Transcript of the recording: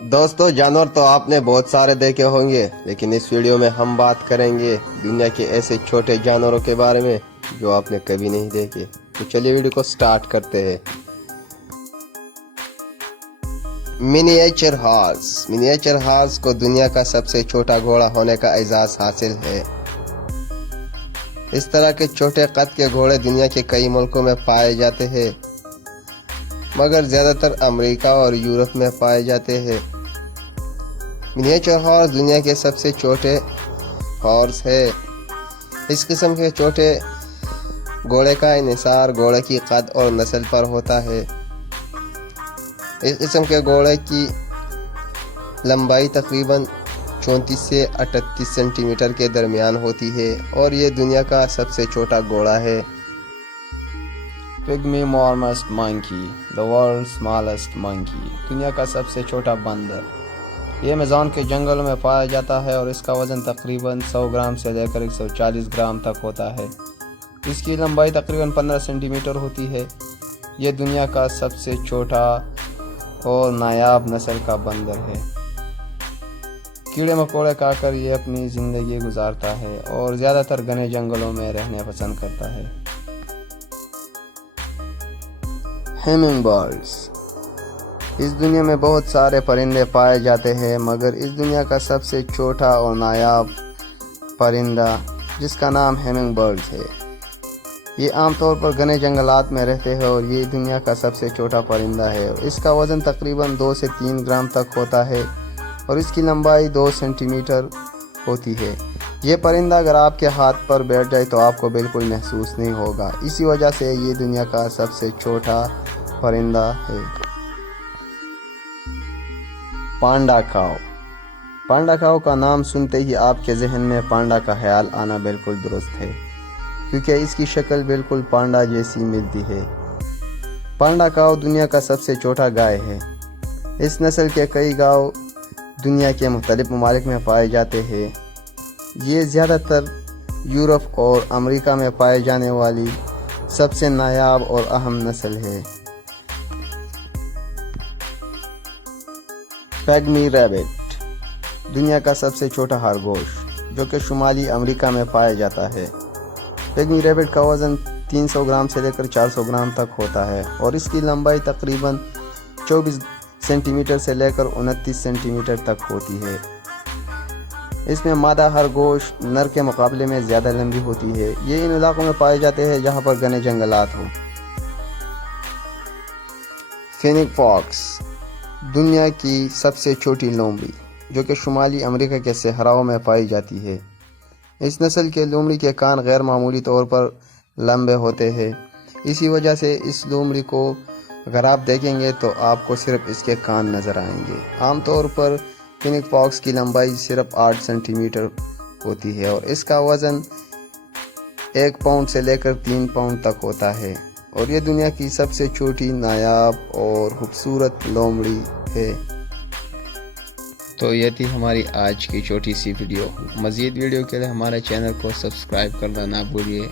दोस्तों, जानवर तो आपने बहुत सारे देखे होंगे, लेकिन इस वीडियो में हम बात करेंगे दुनिया के ऐसे छोटे जानवरों के बारे में जो आपने कभी नहीं देखे। तो चलिए वीडियो को स्टार्ट करते हैं। Miniature horse. मिनिएचर हॉर्स को दुनिया का सबसे छोटा घोड़ा होने का एजाज हासिल है। इस तरह के छोटे कद के घोड़े दुनिया के कई मुल्कों में पाए जाते हैं, मगर ज़्यादातर अमेरिका और यूरोप में पाए जाते हैं। मिनिएचर हॉर्स दुनिया के सबसे छोटे हॉर्स है। इस किस्म के छोटे घोड़े का इन्हिसार घोड़े की कद और नस्ल पर होता है। इस किस्म के घोड़े की लंबाई तकरीबन 34 से 38 सेंटीमीटर के दरमियान होती है और ये दुनिया का सबसे छोटा घोड़ा है। Pygmy marmoset monkey, the world smallest monkey, दुनिया का सबसे छोटा बंदर। ये अमेज़न के जंगलों में पाया जाता है और इसका वज़न तकरीबन 100 ग्राम से लेकर 140 ग्राम तक होता है। इसकी लंबाई तकरीबन 15 सेंटीमीटर होती है। ये दुनिया का सबसे छोटा और नायाब नस्ल का बंदर है। कीड़े मकोड़े खाकर ये अपनी ज़िंदगी गुजारता है और ज़्यादातर घने जंगलों में रहना पसंद करता है। Humming birds. इस दुनिया में बहुत सारे परिंदे पाए जाते हैं, मगर इस दुनिया का सबसे छोटा और नायाब परिंदा जिसका नाम हेमिंग बर्ड्स है। ये आमतौर पर घने जंगलात में रहते हैं और ये दुनिया का सबसे छोटा परिंदा है और इसका वज़न तकरीबन 2 से 3 ग्राम तक होता है और इसकी लंबाई 2 सेंटीमीटर होती है। ये परिंदा अगर आपके हाथ पर बैठ जाए तो आपको बिल्कुल महसूस नहीं होगा। इसी वजह से ये दुनिया का सबसे छोटा परिंदा है। पांडा काऊ। पांडा काऊ का नाम सुनते ही आपके जहन में पांडा का ख्याल आना बिल्कुल दुरुस्त है, क्योंकि इसकी शक्ल बिल्कुल पांडा जैसी मिलती है। पांडा काऊ दुनिया का सबसे छोटा गाय है। इस नस्ल के कई गाय दुनिया के मुख्तलिफ ममालिक में पाए जाते हैं। ये ज़्यादातर यूरोप और अमेरिका में पाए जाने वाली सबसे नायाब और अहम नस्ल है। पिग्मी रैबिट, दुनिया का सबसे छोटा खरगोश जो कि शुमाली अमेरिका में पाया जाता है। पिग्मी रैबिट का वज़न 300 ग्राम से लेकर 400 ग्राम तक होता है और इसकी लंबाई तकरीबन 24 सेंटीमीटर से लेकर 29 सेंटीमीटर तक होती है। इसमें मादा खरगोश नर के मुकाबले में ज़्यादा लंबी होती है। ये इन इलाकों में पाए जाते हैं जहाँ पर घने जंगलात हो। फेनिक फॉक्स, दुनिया की सबसे छोटी लोमड़ी जो कि शुमाली अमेरिका के सहराओं में पाई जाती है। इस नस्ल के लोमड़ी के कान गैर मामूली तौर पर लंबे होते हैं। इसी वजह से इस लोमड़ी को अगर आप देखेंगे तो आपको सिर्फ इसके कान नज़र आएंगे। आमतौर पर फेनिक फॉक्स की लंबाई सिर्फ 8 सेंटीमीटर होती है और इसका वज़न 1 पाउंड से लेकर 3 पाउंड तक होता है और ये दुनिया की सबसे छोटी, नायाब और खूबसूरत लोमड़ी है। तो ये थी हमारी आज की छोटी सी वीडियो। मज़ीद वीडियो के लिए हमारे चैनल को सब्सक्राइब करना ना भूलिए।